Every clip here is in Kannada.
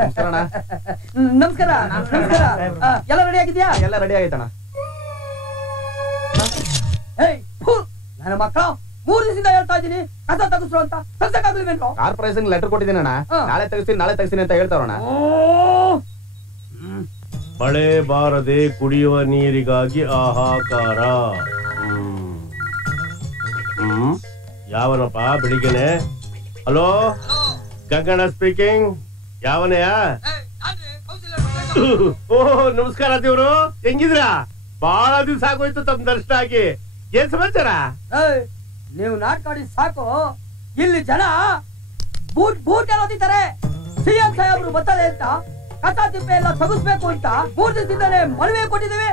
ನಮಸ್ಕಾರ ನಮಸ್ಕಾರ. ಎಲ್ಲ ರೆಡಿ ಆಗಿದ್ಯಾ? ಎಲ್ಲ ರೆಡಿ ಆಗೈತಣ್ಣ. ನನ್ನ ಮಕ್ಕಳು 3 ದಿವಸದಿಂದ ಹೇಳ್ತಾ ಇದ್ದೀನಿ ಕಸ ತೆಗಿಸ್ರು ಅಂತ, ತೆಗ್ಸಕ್ಕಾಗ್ಲಿಲ್ವೇನು? ಕಾರ್ಪೊರೇಷನ್ ಲೆಟರ್ ಕೊಟ್ಟಿದ್ದೀನಿ ಅಣ್ಣ, ನಾಳೆ ತೆಗಿಸ್ತೀನಿ ಅಂತ ಹೇಳ್ತಾರಣ್ಣ. ಮಳೆ ಬಾರದೆ ಕುಡಿಯುವ ನೀರಿಗಾಗಿ ಹಾಹಾಕಾರ. ಯಾವನಪ್ಪ ಬೆಳಿಗ್ಗೆನೆ? Hello, Ganganna speaking. ಯಾವನಯ್ಯ? ಓಹ್ ನಮಸ್ಕಾರ ದೇವ್ರು, ಹೆಂಗಿದ್ರ? ಬಹಳ ದಿವ್ಸ ಆಗೋಯ್ತು ತಮ್ಮ ದರ್ಶನ ಆಗಿ. ಏನ್ ಸಮಾಚಾರ? ನೀವು ನಾಟ್ಕಾಡಿ ಸಾಕು. ಇಲ್ಲಿ ಜನ ಬೂಟ್ ಎಲ್ಲೋದಿದ್ದಾರೆ. ಸಿಎಂ ಸಾಹೇಬ್ರು ಬರ್ತಾರೆ ಅಂತ ಕಸ ತಿಪ್ಪೆ ಎಲ್ಲ ತೆಗಿಸ್ಬೇಕು ಅಂತ 3 ದಿವಸದಿಂದಲೇ ಮನವಿ ಕೊಟ್ಟಿದ್ದೀವಿ.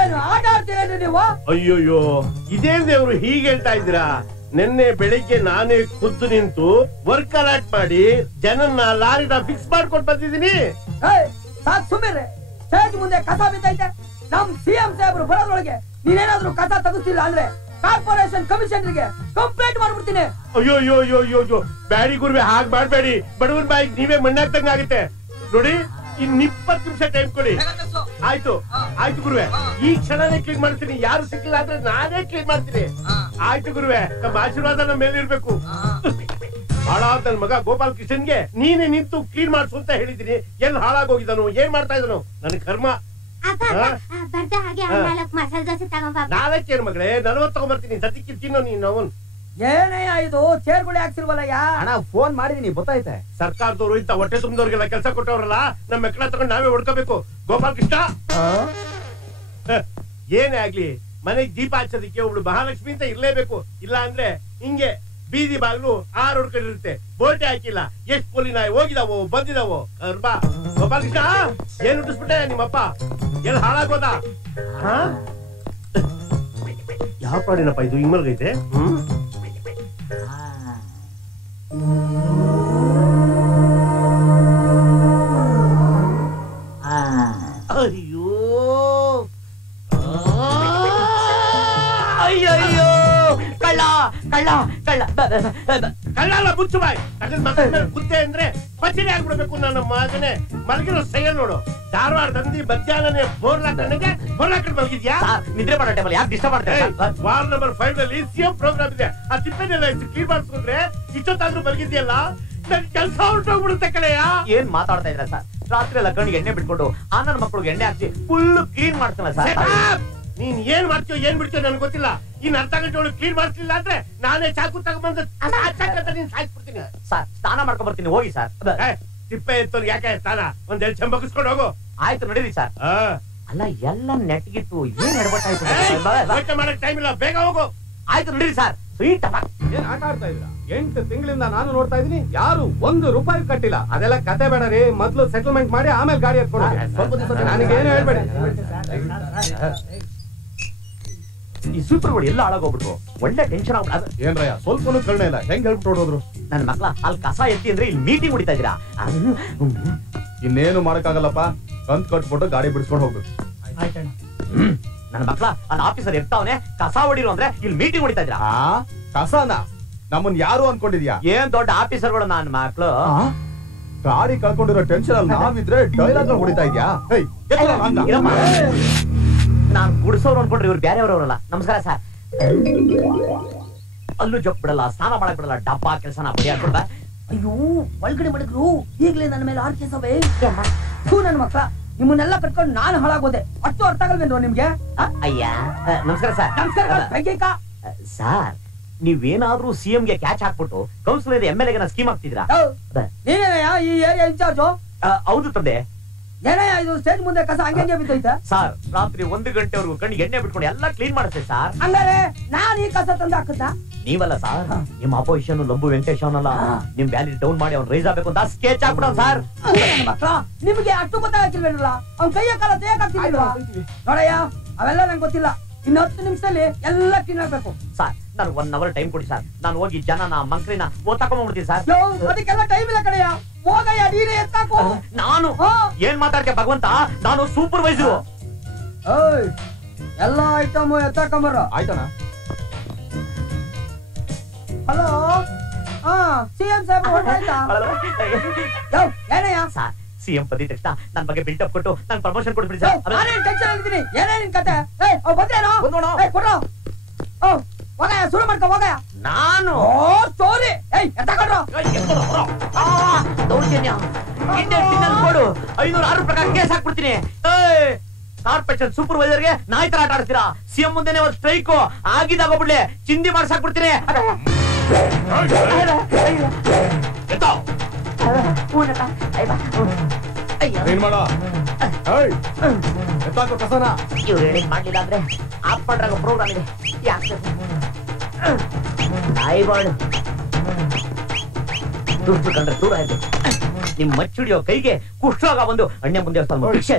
ಏನು ಆಟ ಆಡ್ತೀರೇನ್ರಿ ನೀವು? ಅಯ್ಯೋಯ್ಯೋ, ಇದೇನ್ ದೇವ್ರು ಹೀಗೆ ಹೇಳ್ತಾ ಇದ್ದೀರಾ? ನಿನ್ನೆ ಬೆಳಿಗ್ಗೆ ನಾನೇ ಖುದ್ದು ನಿಂತು ವರ್ಕ್ ಅಲಾಟ್ ಮಾಡಿ ಜನನ್ನ ಲಾರಿನ ಫಿಕ್ಸ್ ಮಾಡ್ಕೊಂಡು ಬಂದಿದ್ದೀನಿ. ಸಾಕ್ ಸುಮ್ಮಿರ್ರಿ. ಸ್ಟೇಜ್ ಮುಂದೆ ಕಸ ಬಿದ್ದೈತೆ. ನಮ್ ಸಿಎಂ ಸಾಹೇಬ್ರು ಬರೋದ್ರೊಳಗೆ ನೀನೇನಾದ್ರೂ ಕಸ ತೆಗಿಸ್ತಿಲ್ಲ ಅಂದ್ರೆ ಕಾರ್ಪೊರೇಷನ್ ಕಮಿಷನರ್ಗೆ ಕಂಪ್ಲೇಂಟ್ ಮಾಡ್ಬಿಡ್ತೀನಿ. ಅಯ್ಯೋ ಅಯ್ಯೋ ಅಯ್ಯೋ ಅಯ್ಯೋ, ಬ್ಯಾಡಿ ಗುರುವೆ, ಹಾಗೆ ಮಾಡ್ಬೇಡಿ. ಬಡವನ್ ಬಾಯಿಗೆ ನೀವೇ ಮಣ್ಣಾಗ್ದಂಗ ಆಗುತ್ತೆ ನೋಡಿ. ಇನ್ 20 ನಿಮಿಷ ಟೈಮ್ ಕೊಡಿ. ಆಯ್ತು ಆಯ್ತು ಗುರುವೆ, ಈ ಕ್ಷಣನೇ ಕ್ಲೀನ್ ಮಾಡ್ತೀನಿ. ಯಾರು ಸಿಕ್ಕಿಲ್ಲ ಅಂದ್ರೆ ನಾನೇ ಕ್ಲೀನ್ ಮಾಡ್ತೀನಿ. ಆಯ್ತು ಗುರುವೆ, ನಮ್ಮ ಆಶೀರ್ವಾದ ನಮ್ಮ ಮೇಲೆ ಇರ್ಬೇಕು. ಹಾಳಾದ ನನ್ ಮಗ ಗೋಪಾಲ್ ಕೃಷ್ಣನ್ಗೆ ನೀನೇ ನಿಂತು ಕ್ಲೀನ್ ಮಾಡ್ಸು ಅಂತ ಹೇಳಿದೀನಿ. ಎಲ್ಲಿ ಹಾಳಾಗೋಗಿದ್ದಾನು, ಏನ್ ಮಾಡ್ತಾ ಇದ್ದಾನು? ನನ್ ಕರ್ಮ. ನಾಲ್ಕು ಏನ್ ಮಗಳೇ, 40 ತಗೊಂಡ್ಬರ್ತೀನಿ. ಸದ್ಯಕ್ಕೆ ತಿನ್ನೋ ನೀನ್. ಅವನ್ ಏನಯ್ಯ ಇದು ಚೇರ್ಗಳು ಹಾಕ್ಸಿಲ್ವಲ್ಲಯ್ಯ? ಅಣ್ಣ ಫೋನ್ ಮಾಡಿದೀನಿ, ಗೊತ್ತಾಯ್ತೆ. ಸರ್ಕಾರದವರು ಇಂತ ಹೊಟ್ಟೆ ತುಂಬದವ್ರಿಗೆಲ್ಲ ಕೆಲಸ ಕೊಟ್ಟವ್ರಲ್ಲ, ನಮ್ಮ ಮೆಕ್ಕಳ ತಗೊಂಡು ನಾವೇ ಹೊಡ್ಕೋಬೇಕು. ಗೋಪಾಲ್ ಕೃಷ್ಣ, ಏನೇ ಆಗ್ಲಿ ಮನೆಗ್ ದೀಪ ಹಚ್ಚೋದಕ್ಕೆ ಒಬ್ಳು ಮಹಾಲಕ್ಷ್ಮಿ ಅಂತ ಇರ್ಲೇಬೇಕು. ಇಲ್ಲ ಅಂದ್ರೆ ಹಿಂಗೆ ಬೀದಿ ಬಾಗ್ಲು 6 ಹೊಡ್ಕೊಂಡಿರುತ್ತೆ. ಬೋಟೆ ಹಾಕಿಲ್ಲ. ಎಷ್ಟ್ ಪೊಲಿ ನಾಯಿ ಹೋಗಿದಾವೋ ಬಂದಿದಾವೋ. ಬಾ ಗೋಪಾಲ್ ಕೃಷ್ಣ, ಏನ್ ಹುಟ್ಟಿಸ್ಬಿಟ್ಟೆ ನಿಮ್ಮಪ್ಪ? ಎಲ್ಲಿ ಹಾಳಾಗೋದ? ಯಾವ ಪ್ರಾಣಿನಪ್ಪ ಇದು ಹಿಂಗಲ್ಗೈತೆ? ಅಯ್ಯೋ ಅಯ್ಯಯ್ಯೋ, ಕಳ್ಳ ಕಳ್ಳ ಕಳ್ಳ ಕಳ್ಳಲ್ಲ, ಮುಚ್ಚು ಬಾಯ್. ಕುತ್ತೆ ಅಂದ್ರೆ ಪಚಿರಿ ಆಗ್ಬಿಡ್ಬೇಕು. ನನ್ನ ಮಗನೇ ಮಲಗಿರೋ ಸೈಯಲ್ ನೋಡು. ಧಾರವಾಡ ತಂದಿ ಮಧ್ಯಾಹ್ನನೇ ಬೋರ್ ನನಗೆ ಬೋರ್ ಹಾಕೊಂಡು ಮಲಗಿದ್ಯಾ? ನಿದ್ರೆ ಮಾಡೋ ಟೈಮಲ್ಲಿ ಯಾಕೆ ಡಿಸ್ಟರ್ಬ್ ಮಾಡ್ತಾರೆ? ವಾರ್ಡ್ ನಂಬರ್ 5 ನಲ್ಲಿ ಸಿಎಂ ಪ್ರೋಗ್ರಾಮ್ ಇದೆ. ಆ ತಿಪ್ಪೆನೆಲ್ಲ ಕ್ಲೀನ್ ಮಾಡಿಸ್ಕೊಂಡ್ರೆ ಇಷ್ಟೊತ್ತಾದ್ರೂ ಮಲಗಿದ್ಯಲ್ಲ. ನನ್ ಕೆಲಸ ಹೊರಟೋಗ್ಬಿಡುತ್ತೆ ಕಡೆಯ. ಏನ್ ಮಾತಾಡ್ತಾ ಇದ್ರ ಸರ್? ರಾತ್ರಿ ಎಲ್ಲ ಕಣ್ಣಿಗೆ ಎಣ್ಣೆ ಬಿಟ್ಕೊಂಡು ಆ ನನ್ನ ಮಕ್ಕಳಿಗೆ ಎಣ್ಣೆ ಹಾಕಿ ಫುಲ್ ಕ್ಲೀನ್ ಮಾಡ್ತಾನೆ ಸರ್. ನೀನ್ ಏನ್ ಮಾಡ್ತೀಯೋ ಏನ್ ಬಿಡ್ತೀಯೋ ನನ್ಗೆ ಗೊತ್ತಿಲ್ಲ. ಇನ್ ಅರ್ಧ ಗಂಟೆ ಒಳಗೆ ಕ್ಲೀನ್ ಮಾಡಿಸ್ಲಿಲ್ಲ ಅಂದ್ರೆ ನಾನೇ ಚಾಕು ತಗೊಂಡ್ಬಂದು ನೀನ್ ಸಾಯಿಸ್ಬಿಡ್ತೀನಿ. ಸರ್ ಸ್ನಾನ ಮಾಡ್ಕೊಂಡ್ ಬರ್ತೀನಿ, ಹೋಗಿ ಸರ್. ತಿಪ್ಪೆ ಎತ್ತೋರ್ ಯಾಕೆ ಸ್ನಾನ? ಒಂದ್ 2 ಚೆಂಬ ಬಗ್ಗಿಸ್ಕೊಂಡು ಹೋಗು. ಆಯ್ತು ನಡೀರಿ ಸರ್. ಅಲ್ಲ ಎಲ್ಲ ನೆಟ್ಗಿತ್ತು, ಏನ್ ಎಡಬಟ್ಟಾಯ್ತು? ಮಾಡಕ್ ಟೈಮ್ ಇಲ್ಲ, ಬೇಗ ಹೋಗು. ಆಯ್ತು ನಡೀರಿ ಸರ್. ಸ್ವೀಟ್ ಏನ್ ಆಟ ಆಡ್ತಾ ಇದ್ರ? 8 ತಿಂಗಳಿಂದ ನಾನು ನೋಡ್ತಾ ಇದೀನಿ, ಯಾರು 1 ರೂಪಾಯಿ ಕಟ್ಟಿಲ್ಲ. ಅದೆಲ್ಲ ಕತೆ ಬೇಡ ರೀ, ಮೊದ್ಲು ಸೆಟಲ್ಮೆಂಟ್ ಮಾಡಿ ಆಮೇಲೆ ಗಾಡಿ ಎತ್ಕೊಂಡು ಸ್ವಲ್ಪ ದಿವಸ ನನಗೇನು ಹೇಳ್ಬೇಡಿ. ಈ ಸೂಪರ್ಗಳು ಎಲ್ಲ ಹಾಳಾಗೋಗ್ಬಿಟ್ರು. ಒಳ್ಳೆ ಟೆನ್ಷನ್ ಆಗ್ಬಿಟ್ಟು. ಏನ್ರಯ್ಯ ಸ್ವಲ್ಪನೂ ಕರ್ಣ ಇಲ್ಲ, ಹೆಂಗ್ ಹೇಳ್ಬಿಟ್ಟು ಹೊಡೋದ್ರು? ನನ್ನ ಮಕ್ಳ ಅಲ್ಲಿ ಕಸ ಎತ್ತಿ ಅಂದ್ರೆ ಇಲ್ಲಿ ಮೀಟಿಂಗ್ ಹೊಡಿತಾ ಇದ್ದೀರಾ? ಇನ್ನೇನು ಮಾಡಕ್ಕಾಗಲ್ಲಪ್ಪ, ಕಂತ್ ಕಟ್ಬಿಟ್ಟು ಗಾಡಿ ಬಿಡಿಸ್ಕೊಂಡು ಹೋಗ್ಬೇಕು. ನನ್ನ ಮಕ್ಳ ಅಲ್ಲಿ ಆಫೀಸರ್ ಇರ್ತಾವನೆ, ಕಸ ಹೊಡಿರು ಅಂದ್ರೆ ಇಲ್ಲಿ ಮೀಟಿಂಗ್ ಹೊಡಿತಾ ಇದ್ದೀರಾ? ಕಸನ ನಮ್ಮನ್ ಯಾರು ಅನ್ಕೊಂಡಿದ್ಯಾ? ಏನ್ ದೊಡ್ಡ ಆಫೀಸರ್ಗಳು ನನ್ನ ಮಕ್ಳು. ಗಾಡಿ ಕಳ್ಕೊಂಡಿರೋ ಟೆನ್ಷನ್ ಅಲ್ಲಿ ನಾವಿದ್ರೆ ಡೈಲಾಗ್ ಹೊಡಿತಾ ಇದ್ಯಾ? ನಾನ್ ಗುಡಿಸೋರು ಅನ್ಕೊಂಡ್ರೆ ಇವ್ರು ಬೇರೆಯವ್ರವರಲ್ಲ. ನಮಸ್ಕಾರ ಸರ್. ಅಲ್ಲೂ ಜಪ್ ಬಿಡಲ್ಲ, ಸ್ನಾನ ಮಾಡಕ್ ಬಿಡಲ್ಲ, ಡಬ್ಬಾ ಕೆಲಸನ ಬಡಿ ಹಾಕೊಡ್ದ. ಅಯ್ಯೋ ಒಳಗಡೆ ಮಡಗ್ರು ಈಗಲೇ ನನ್ನ ಮೇಲೆ 6 ಕೇಸವೇ. ನನ್ನ ಮಕ್ಕಳ ನಿಮ್ಮನ್ನೆಲ್ಲ ಕಟ್ಕೊಂಡು ನಾನು ಹಾಳಾಗೋದೆ. ಅಷ್ಟು ಅರ್ಥ ಆಗಲ್ವೇನ್ರೋ ನಿಮ್ಗೆ? ಅಯ್ಯ ನಮಸ್ಕಾರ ಸರ್. ನಮಸ್ಕಾರ ಸರ್. ನೀವೇನಾದ್ರೂ ಸಿಎಂಗೆ ಕ್ಯಾಚ್ ಹಾಕ್ಬಿಟ್ಟು ಕೌನ್ಸಿಲರ್ MLA ಸ್ಕೀಮ್ ಹಾಕ್ತಿದ್ರಾ? ನೀವೇನಯ್ಯ ಈ ಏರಿಯಾ ಇನ್ಚಾರ್ಜ್? ಹೌದು ತಂದೆ. ಏನಯ್ಯ ಇದು ಸ್ಟೇಜ್ ಮುಂದೆ ಕಸ ಹಂಗೆ ಬಿದ್ದೈತೆ? ಸರ್ ರಾತ್ರಿ 1 ಗಂಟೆವರೆಗೂ ಕಣ್ಣಿಗೆ ಎಣ್ಣೆ ಬಿಟ್ಕೊಂಡು ಎಲ್ಲ ಕ್ಲೀನ್ ಮಾಡುತ್ತೆ ಸರ್. ಹಂಗಾರೆ ನಾನು ಈ ಕಸ ತಂದು ಹಾಕುತ್ತಾ? ನೀವಲ್ಲ ಸರ್, ನಿಮ್ಮ ಅಪೋಸಿಷನ್ ಲಂಬು ವೆಂಕಟೇಶ್ ಅವನಲ್ಲ, ನಿಮ್ ವ್ಯಾಲಿ ಡೌನ್ ಮಾಡಿ ಅವ್ನು ರೈಸ್ ಆಗ್ಬೇಕು ಅಂತ ಸ್ಕೆಚ್ ಹಾಕ್ಬಿಡೋ ಸರ್. ನಿಮ್ಗೆ ಅಷ್ಟು ಗೊತ್ತಾಗಿಲ್ವೇನಲ್ಲ? ಅವ್ನ ಕೈಯ ಕಾಲ ತೇಗಾಗ್ತಿಲ್ವಾ? ನೋಡಯ್ಯ ಅವೆಲ್ಲ ನಂಗೆ ಗೊತ್ತಿಲ್ಲ. ಇನ್ನು 10 ನಿಮಿಷದಲ್ಲಿ ಎಲ್ಲ ಕ್ಲೀನ್ ಆಗ್ಬೇಕು ಸರ್. ನಾನು 1 ಅವರ್ ಟೈಮ್ ಕೊಡಿ ಸರ್. ನಾನು ಹೋಗಿ ಜನನ ಮಂಕ್ರಿನ ಓದ್ತಾಕೊಂಡ್ಬಿಡ್ತೀನಿ ಸರ್. ಅದಕ್ಕೆಲ್ಲ ಟೈಮ್ ಇಲ್ಲ ಕಡೆಯ. ಹೋಗಯ್ಯ ನೀನೇ ಎತ್ತಾಕು. ನಾನು ಏನ್ ಮಾತಾಡ್ಕೆ ಭಗವಂತ, ನಾನು ಸೂಪರ್ವೈಸರು. ಎಲ್ಲ ಐಟಮ್ ಎತ್ತಾಕೊಂಬರ. ಆಯ್ತಣ್ಣ. ಹಲೋ, ಸಿಎಂ ಸಾಹೇಬ್ ಹೊರಟಾಯ್ತಾ? ಏನಯ್ಯ ಸರ್, ಸಿಎಂ ಪದಿ ತಕ್ಷಣ ನನ್ನ ಬಗ್ಗೆ ಬಿಲ್ಡಪ್ ಕೊಟ್ಟು ನಾನು ಪ್ರಮೋಷನ್ ಕೊಡ್ಬಿಡಿ ಸರ್. ನಾನೇನ್ ಟೆನ್ಷನ್ ಆಗಿದ್ದೀನಿ. ಏನೇನ್ ನಿನ್ ಕತೆ? ಬಂದ್ರೇನೋ ಕೊಡ್ರೋ. ಹೋಗಯ್ಯ, ಶುರು ಮಾಡ್ಕೊ ಹೋಗಯ್ಯ. ನಾನು ಸ್ಟೋರಿ ಎತ್ತಕೊಂಡ್ರು ದೌರ್ಜನ್ಯ ಕೊಡು 506 ಪ್ರಕಾರ ಕೇಸ್ ಹಾಕ್ಬಿಡ್ತೀನಿ. ಕಾರ್ಪೊರೇಷನ್ ಸೂಪರ್ವೈಸರ್ಗೆ ನಾಯಿ ತರ ಆಟ ಆಡ್ತೀರಾ. ಸಿಎಂ ಮುಂದೆನೆ ಒಂದು ಸ್ಟ್ರೈಕ್ ಆಗಿದಾಗೋಗ್ಬಿಡ್ಲಿ, ಚಿಂದಿ ಮಾಡ್ಸಾಕ್ಬಿಡ್ತೀನಿ. ಇವ್ರು ಹೇಳಿದ್ ಮಾಡ್ಲಿಲ್ಲ ಅಂದ್ರೆ ಆಫ್ ಮಾಡ್ರಾಗ ಪ್ರೋಗ್ರಾಮ್ ಇದೆ. ಯಾಕೆ ನಾಯಿಗಳು ದುಡ್ಡು ಕಂಡ್ರೆ ದೂರ ಇದೆ. ನಿಮ್ ಮಚ್ಚಿಡಿಯೋ ಕೈಗೆ ಕುಷ್ಠರೋಗ ಬಂದು ಅಣ್ಣ ಮುಂದೆ ಶಿಕ್ಷೆ.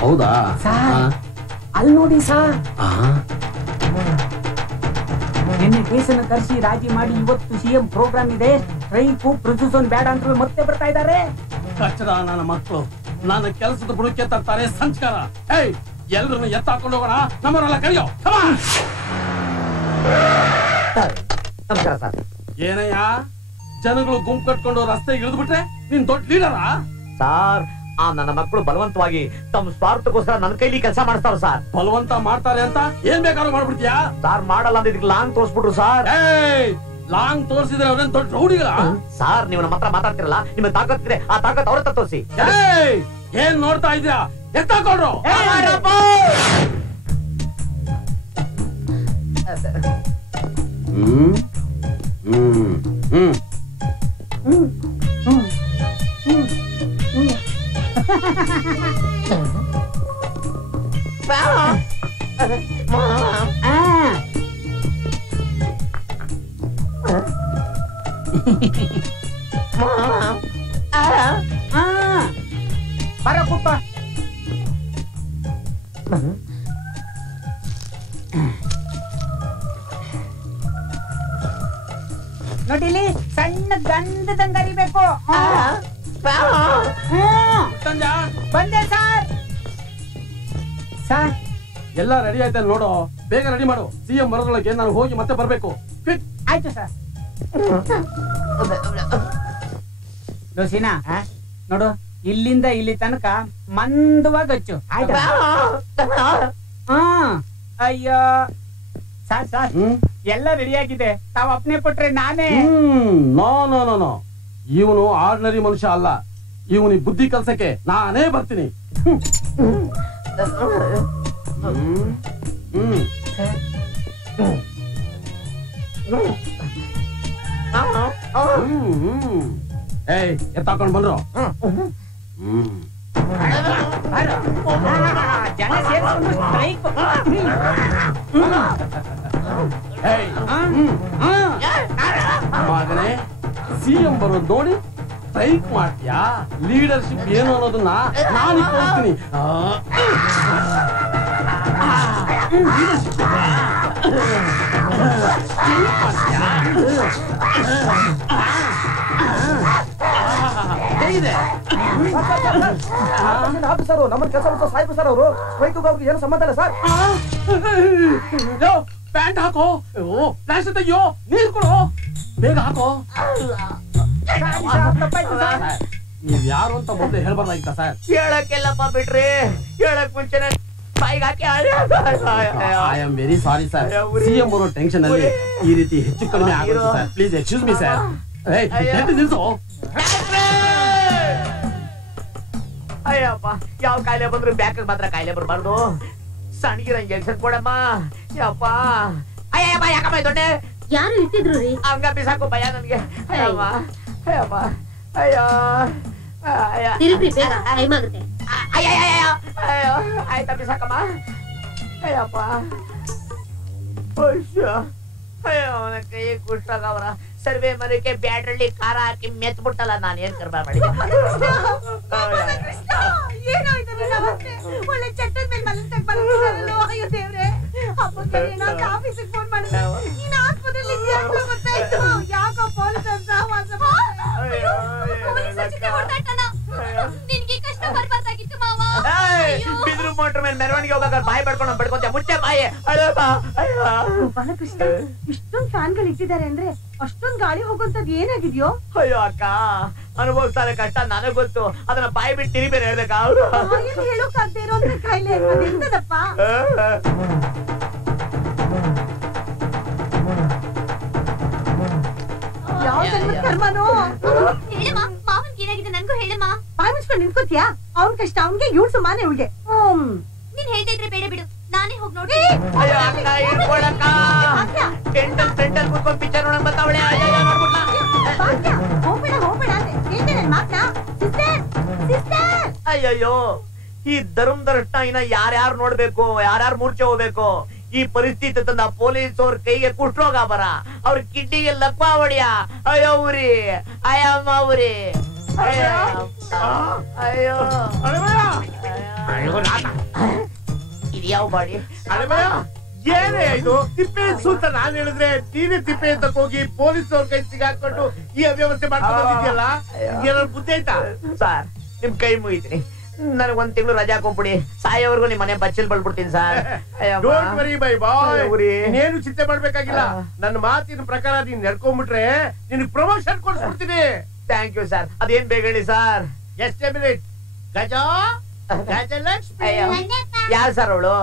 ಹೌದಾ? ಅಲ್ಲಿ ನೋಡಿ ಸರ್, ನಿನ್ನೆ ಕೇಸನ್ನು ಕರೆಸಿ ರಾಜಿ ಮಾಡಿ ಇವತ್ತು ಸಿಎಂ ಪ್ರೋಗ್ರಾಮ್ ಇದೆ. ಸ್ಟ್ರೈಕು ಪ್ರೊಸೆಷನ್ ಬೇಡ ಅಂತ ಮತ್ತೆ ಬರ್ತಾ ಇದ್ದಾರೆ. ಕಚ್ಚಡ ನನ್ನ ಮಕ್ಕಳು ನನ್ನ ಕೆಲಸದ ಬುಡಕ್ಕೆ ತರ್ತಾರೆ ಸಂಸ್ಕಾರ. ಎಲ್ರನ್ನು ಎತ್ತಾಕೊಂಡು ಹೋಗೋಣ, ನಮ್ಮವರೆಲ್ಲ ಕರೆಯೋ. ನಮಸ್ಕಾರ ಸರ್. ಏನಯ್ಯ ಜನಗಳು ಗುಂಪು ಕಟ್ಕೊಂಡು ರಸ್ತೆಗೆ ಇಳಿದು ಬಿಟ್ರೆ ನೀನ್ ದೊಡ್ಡ ಲೀಡರಾ? ಸಾರ್, ನನ್ನ ಮಕ್ಕಳು ಬಲವಂತವಾಗಿ ತಮ್ಮ ಸ್ವಾರ್ಥಕ್ಕೋಸ್ಕರ ನನ್ನ ಕೈಲಿ ಕೆಲಸ ಮಾಡಿಸ್ತಾರ ಸರ್. ಬಲವಂತ ಮಾಡ್ತಾರೆ ಅಂತ ಏನ್ ಬೇಕಾದ್ರೂ ಮಾಡ್ಬಿಡ್ತೀಯಾ? ಸಾರ್ ಮಾಡಲ್ಲ ಅಂತ ಇದಕ್ಕೆ ಲಾಂಗ್ ತೋರಿಸ್ಬಿಟ್ರು ಸರ್. ಲಾಂಗ್ ತೋರಿಸಿದ್ರೆ ಅವ್ರೇನ್ ದೊಡ್ಡ ರೌಡಿಗಳ? ಸಾರ್, ನೀವು ನಮ್ಮ ಹತ್ರ ಮಾತಾಡ್ತಿರಲ್ಲ, ನಿಮ್ಗೆ ತಾಕತ್ತಿದ್ರೆ ಆ ತಾಕತ್ ಅವ್ರ ಹತ್ರ ತೋರಿಸಿ. ಏನ್ ನೋಡ್ತಾ ಇದ್ದೀರಾ? ಎತ್ತಾಕೊಂಡ್ರು. ಬರ ಪುಟ್ಟ. ನೋಡಿಲಿ, ಸಣ್ಣ ಗಂಧದಂಗ ಅರಿಬೇಕು. ಬಂದೆ ಸರ್. ಸರ್ ಎಲ್ಲ ರೆಡಿ ಆಯ್ತಾ ನೋಡು, ಬೇಗ ರೆಡಿ ಮಾಡು. ಸಿಎಂ ಬರೋದ್ರೊಳಗೆ ನಾನು ಹೋಗಿ ಮತ್ತೆ ಬರ್ಬೇಕು. ಆಯ್ತು ಸರ್. ದೋಸಿನಾ ನೋಡು, ಇಲ್ಲಿಂದ ಇಲ್ಲಿ ತನಕ ಮಂದವಾಗಿ ಹಚ್ಚು. ಅಯ್ಯೋ ಸರ್ ಸರ್, ಎಲ್ಲ ರೆಡಿ ಆಗಿದೆ. ತಾವ್ ಅಪ್ನೆ ಪಟ್ರೆ ನಾನೇ. ನೋ ನೋ ನೋ ನೋ, ಇವನು ಆರ್ಡಿನರಿ ಮನುಷ್ಯ ಅಲ್ಲ. ಇವನಿಗೆ ಬುದ್ಧಿ ಕಲ್ಸಕ್ಕೆ ನಾನೇ ಬರ್ತೀನಿ. ಎತ್ತಾಕೊಂಡ್ ಬಂದ್ರು. ಜನ ಸೇರಿಸ್ಕೊಂಡು ಸ್ಟ್ರೈಕ್. ಮಗನೇ, ಸಿಎಂ ಬರೋದು ನೋಡಿ ಸ್ಟ್ರೈಕ್ ಮಾಡ್ತೀಯಾ? ಲೀಡರ್ಶಿಪ್ ಏನು ಅನ್ನೋದನ್ನ ನಾನು ತೋರಿಸ್ತೀನಿ. ಆಫೀಸರು ನಮ್ಮ ಕೆಲಸ ಮಾಡ್ತಾ ಸಾಯ್ಬು ಸರ್. ಅವರು ಸ್ಟ್ರೈಕ್ ಅವ್ರಿಗೆ ಏನು ಸಂಬಂಧ ಇಲ್ಲ ಸರ್. ಪ್ಯಾಂಟ್ ಹಾಕೋ, ಪ್ಲಾಸ್ಟಿಕ್ ತೆಗಿಯೋ, ನೀರ್ ಕೊಡೋ, ಬೇಗ ಹಾಕೋ. ನೀವ್ ಯಾರು ಅಂತ ಮೊದಲೇ ಹೇಳ್ಬಾರ್ದಾಗಿತ್ತ ಸರ್? ಹೇಳಕ್ಕೆಲ್ಲಪ್ಪ ಬಿಟ್ರಿ, ಹೇಳಕ್ ಮುಂಚೆನೆ ಬಾಯಿಗೆ ಹಾಕಿ. I am very sorry sir. CM ಬರೋ ಟೆನ್ಷನ್ ಅಲ್ಲಿ ಈ ರೀತಿ ಹೆಚ್ಚು ಕಡಿಮೆ ಆಗುತ್ತೆ sir. Please excuse me sir. ನಿಲ್ಸೋ. ಅಯ್ಯಪ್ಪ, ಯಾವ ಕಾಯಿಲೆ ಬಂದ್ರು ಬ್ಯಾಕ್ ಮಾತ್ರ ಕಾಯಿಲೆ ಬರಬಾರ್ದು. ಸಣ್ಣಗಿರ ಇಂಜೆಕ್ಷನ್ ಕೊಡಮ್ಮ. ಯಪ್ಪ, ಅಯ್ಯಪ್ಪ, ಯಾಕಮ್ಮ ದೊಡ್ಡೆ ಯಾರು ಇಟ್ಟಿದ್ರು ರೀ? ಹಂಗ ಬಿಸಾಕು ಭಯ ನನ್ಗೆ. ಅಯ್ಯಮ್ಮ, ಅಯ್ಯಪ್ಪ, ಅಯ್ಯೋ, ತಿರುಗ್ರಿ ಬೇಗ, ಟೈಮ್ ಆಗುತ್ತೆ. ಅಯ್ಯೋ, ಆಯ್ತಾ ಬಿಸಾಕಮ್ಮ. ಅಯ್ಯಪ್ಪ, ಅಯ್ಯೋ, ನನ್ನ ಕೈ ಕುಷ್ಟಾಗವ್ರ. ಸರ್ವೆ ಮರಕ್ಕೆ ಬ್ಯಾಟ್ರಲ್ಲಿ ಖಾರ ಹಾಕಿ ಮೆತ್ಬಿಟ್ಟಲ್ಲ, ನಾನು ಏನ್ ಕರ್ಬ ಮಾಡಿದೆ. ಏನಾಯ್ತು? ಒಳ್ಳೆ ಚಟ್ಟದ ಮೇಲೆ ಮಲಗ್ತಾ ಇದ್ದಾರೆ ನಾನು ಆಫೀಸಿಗೆ ಫೋನ್ ಮಾಡಿದೆ ನೀನು ಆಸ್ಪತ್ರೆಯಲ್ಲಿ ಇದೆಯಾ ಅಂತ ಗೊತ್ತಾಯ್ತು ಯಾಕೋ ಪೊಲೀಸರು ಸಹವಾಸ ಪೊಲೀಸ್ ಜೊತೆ ಹೊರಟಾಟನ ನಿನಗೆ ಕಷ್ಟ ಬರಬಾರ್ದಾಗಿತ್ತು ಮಾವ ಬಿದ್ರು ಮೋಟರ್ ಮೇಲೆ ಮೆರವಣಿಗೆ ಹೋಗಾಕ ಬಾಯಿ ಬಡ್ಕೊಂಡು ಬಡ್ಕೊಂತ ಮುಚ್ಚೆ ಬಾಯಿ ಬಾಲಕೃಷ್ಣ ಇಷ್ಟೊಂದು ಫ್ಯಾನ್ಗಳು ಇಟ್ಟಿದ್ದಾರೆ ಅಂದ್ರೆ ಅಷ್ಟೊಂದು ಗಾಳಿ ಹೋಗುವಂತದ್ದು ಏನಾಗಿದ್ಯೋ ಅಯ್ಯೋ ಅಕ್ಕ ಅನುಭವಿಸ್ತಾರೆ ಕಷ್ಟ ನನಗ್ ಗೊತ್ತು ಅದನ್ನ ಬಾಯಿ ಬಿಟ್ಟು ತಿರಿ ಬೇರೆ ಹೇಳ್ಬೇಕಾ ಅವ್ರು ಹೇಳೋಕಾಗದೆ ಇರೋಂತ ಕಾಯಿಲೆ ಅದೆಂತದಪ್ಪ ಯಾವ ಜನ್ಮದ ಕರ್ಮನೋ ಹೇಳಮ್ಮ ಮಾವನ್ಗೆ ಏನಾಗಿದೆ ನನ್ಗೂ ಹೇಳಮ್ಮ ಬಾಯಿ ಮುಚ್ಕೊಂಡು ನಿಂತ್ಕೋತಿಯಾ ಅವ್ನ ಕಷ್ಟ ಅವ್ನ್ಗೆ ಇವ್ಳು ಸುಮಾನೆ ಇವಳಿಗೆ ನೀನ್ ಹೇಳ್ತಾ ಇದ್ರೆ ಬೇಡ ಬಿಡು ನಾನೇ ಹೋಗಿ ನೋಡಿ ಅಯ್ಯೋ ಅಕ್ಕ ಇಟ್ಕೊಳಕ್ಕ ಟೆಂಟಲ್ ಕೂತ್ಕೊಂಡು ಪಿಕ್ಚರ್ ನೋಡಕ್ ಬರ್ತಾವಳೆ ಅಯ್ಯೋ ನೋಡ್ಬಿಟ್ಲ ಹೋಗ್ಬೇಡ ಹೋಗ್ಬೇಡ ಅಂತ ನನ್ ಮಾತ್ನಾ ಸಿಸ್ಟರ್ ಅಯ್ಯಯ್ಯೋ ಈ ಧರ್ಮದರ್ಶನ ಇನ್ನ ಯಾರ್ಯಾರು ನೋಡ್ಬೇಕು ಯಾರ್ಯಾರು ಮೂರ್ಛೆ ಹೋಗ್ಬೇಕು ಈ ಪರಿಸ್ಥಿತಿ ತಂದ ಪೊಲೀಸ್ ಅವ್ರ ಕೈಗೆ ಕುಷ್ಠರೋಗ ಬರ ಅವ್ರ ಕಿಡ್ನಿಗೆ ಲಕ್ವ ಹೊಡಿಯ ಅಯ್ಯೋ ಉರಿ ಅಯ್ಯಮ್ಮ ಉರಿ ಅಯ್ಯೋ ಇದ್ಯಾವ ಬಾಡಿ ಏನೇ ಇದು ತಿಪ್ಪೆ ಸೂತ ನಾನ್ ಹೇಳಿದ್ರೆ ನೀನೇ ತಿಪ್ಪೆ ಅಂತ ಹೋಗಿ ಪೊಲೀಸ್ ಅವ್ರ ಕೈ ಸಿಗಾಕೊಂಡು ಈ ಅವ್ಯವಸ್ಥೆ ಮಾಡ್ಕೊಂಡು ಬಂದಿದ್ಯಲ್ಲ ಏನಾದ್ರು ಬುದ್ಧಿ ಆಯ್ತಾ ಸರ್ ನಿಮ್ ಕೈ ಮುಗಿತೀನಿ ನನಗ್ ಒಂದ್ ತಿಂಗಳು ರಜಾ ಕೊಟ್ಬಿಡಿ ಸಾಯೋವರೆಗೂ ನಿಮ್ ಮನೆ ಬಚ್ಚಲ್ ಬಳ್ಬಿಡ್ತೀನಿ sir don't worry bye boy ನೀನು ಚಿಂತೆ ಮಾಡ್ಬೇಕಾಗಿಲ್ಲ ನನ್ನ ಮಾತಿನ ಪ್ರಕಾರ ನೀನ್ ನಡ್ಕೊಂಡ್ಬಿಟ್ರೆ ನಿನ್ ಪ್ರಮೋಷನ್ ಕೊಡ್ಸ್ಬಿಡ್ತೀನಿ ಥ್ಯಾಂಕ್ ಯು ಸರ್ ಅದೇನ್ ಬೇಗ ಹೇಳಿ ಸರ್ ಎಷ್ಟೇ ಮಿನಿಟ್ ಗಜಲಕ್ಷ್ಮಿ ಯಾರು ಸರ್ ಅವಳು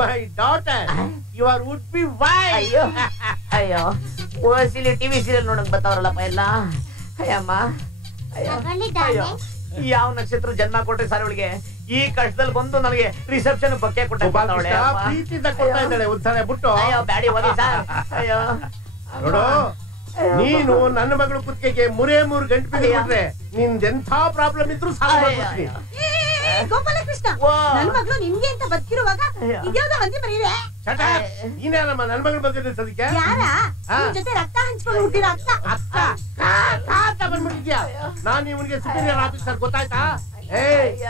my daughter your would be wife ಅಯ್ಯೋ ಅಯ್ಯೋ ಓಸಿಲಿ ಟಿವಿ ಸೀರಿಯಲ್ ನೋಡಕ್ ಬರ್ತಾವ್ರಲ್ಲಪ್ಪ ಎಲ್ಲ ಅಯ್ಯಮ್ಮ ಅಯ್ಯೋ ಯಾವ ನಕ್ಷತ್ರ ಜನ್ಮ ಕೊಟ್ರೆ ಸರ್ ಅವಳಿಗೆ ಈ ಕಷ್ಟದಲ್ಲಿ ಬಂದು ನನಗೆ ರಿಸೆಪ್ಷನ್ ಬಕ್ಕೆ ಕೊಟ್ಟವಳೆ ಪ್ರೀತಿಯಿಂದ ಕೊಡ್ತಾ ಇದ್ದಾಳೆ ಒಂದ್ಸಲ ಬಿಟ್ಟು ಅಯ್ಯೋ ಬ್ಯಾಡಿ ಹೋಗಿ ಸರ್ ಅಯ್ಯೋ ನೋಡು ನೀನು ನನ್ನ ಮಗಳ ಕುತ್ತಿಗೆಗೆ 3 ಗಂಟೆ ಬಿಟ್ರೆ ನಿಂದೆಂಥ ಪ್ರಾಬ್ಲಮ್ ಇದ್ರು ಸಾಲ್ವ್ ಮಾಡ್ಬಿಡ್ತೀನಿ ಗೋಪಾಲಕೃಷ್ಣ ನನ್ ಮಗಳು ನಿಮ್ಗೆ ಅಂತ ಬದುಕಿರುವಾಗ ಇದ್ಯಾವ್ದೋ ಹಂದಿ ಬರೀರೆ ನೀನೇನಮ್ಮ ನನ್ನ ಮಗಳ ಬಗ್ಗೆ ಸದ್ಯಕ್ಕೆ ಯಾರ ನಿಮ್ ಜೊತೆ ರಕ್ತ ಹಂಚ್ಕೊಂಡು ಹುಟ್ಟಿರೋ ಅಕ್ಕ ಬಂದ್ಬಿಟ್ಟಿದ್ಯಾ ನಾನ್ ಇವನಿಗೆ ಸುಪೀರಿಯರ್ ಆಫೀಸರ್ ಗೊತ್ತಾಯ್ತಾ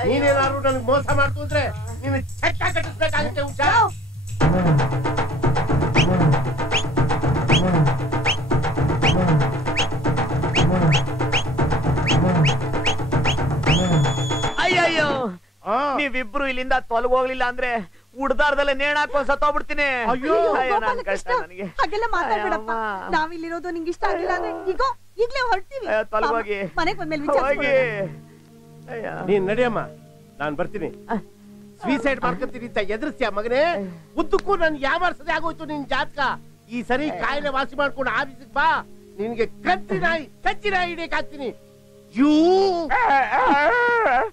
ನೀನೇನಾದ್ರು ನನಗೆ ಮೋಸ ಮಾಡ್ತು ಅಂದ್ರೆ ನೀನು ಚಟ್ಟ ಕಟ್ಟಿಸ್ಬೇಕಾಗುತ್ತೆ ಹುಷಾರ್ ಅಯ್ಯಯ್ಯೋ ನೀವಿಬ್ರು ಇಲ್ಲಿಂದ ತೊಲಗೋಗ್ಲಿಲ್ಲ ಅಂದ್ರೆ ಉಡ್ದಾರ್ದಲ್ಲೇ ನೇಣ ಹಾಕೊಂಡ್ ಸತ್ತೋಗ್ಬಿಡ್ತೀನಿ ಅಯ್ಯೋ ನನ್ ಕಷ್ಟ ನನಗೆ ಹಾಗೆಲ್ಲ ಮಾತಾಡ್ಬೇಡಪ್ಪ ನಾವಿಲ್ಲಿರೋದು ನಿಂಗೆ ಇಷ್ಟ ಆಗಿಲ್ಲ ಅಂದ್ರೆ ಈಗ ಈಗ್ಲೇ ಹೊರಡ್ತೀವಿ ತೊಲಗೋಗಿ ಮನೆಗ್ ಬಂದ್ಮೇಲೆ ಹೋಗಿ ನೀನ್ ನಡಿಯಮ್ಮ ನಾನ್ ಬರ್ತೀನಿ ಸ್ವೀಸೈಡ್ ಮಾಡ್ಕೊತೀನಿ ಅಂತ ಎದುರಿಸ್ತೀಯ ಮಗನೇ ಉದ್ದಕ್ಕೂ ನನ್ ಯಾವಾರ್ಸದೆ ಆಗೋಯ್ತು ನಿನ್ ಜಾತಕ ಈ ಸರಿ ಕಾಯಿಲೆ ವಾಸಿ ಮಾಡ್ಕೊಂಡು ಆಫೀಸಿಗೆ ಬಾ ನಿನ್ಗೆ ಕಚ್ಚಿ ನಾಯಿ ಹಿಡಿಯಕ್ ಹಾಕ್ತೀನಿ ಯೂ